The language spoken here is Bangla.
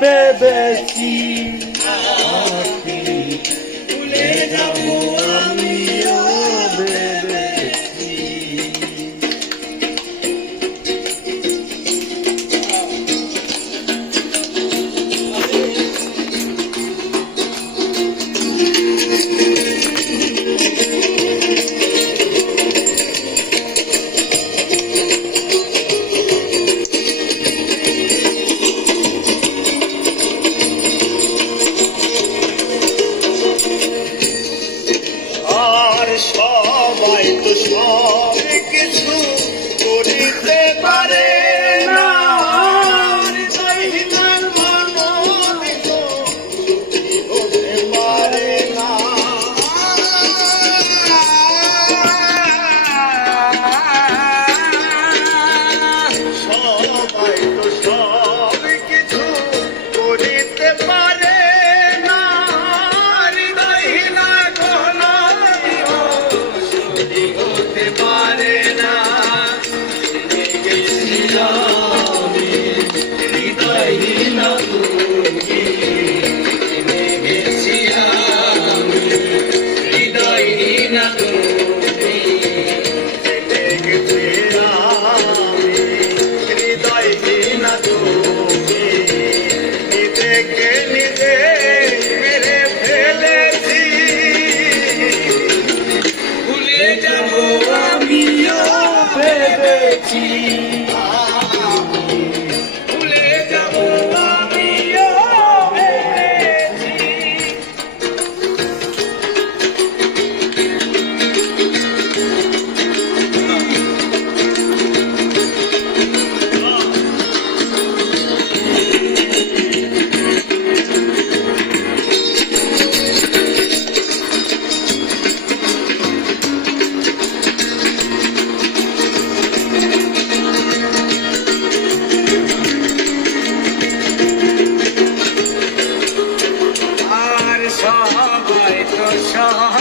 ভেবেছি ভুলে যাবো আমিও ভেবেছি। সবাই তো সব কিছু করিতে পারে না, হতে পারে না। সবাই তো সব কিছু করিতে পারে না, হতে পারে না। হৃদয়হীন তুমি, হৃদয়হীন তুমি, হৃদয়হীন তুমি, নিজেকে নিজে মেরে ফেলেছি। ভুলে যাবো আমিও ভেবেছি, ভুলে যাবো আমিও ভেবেছি। সবাই তো সব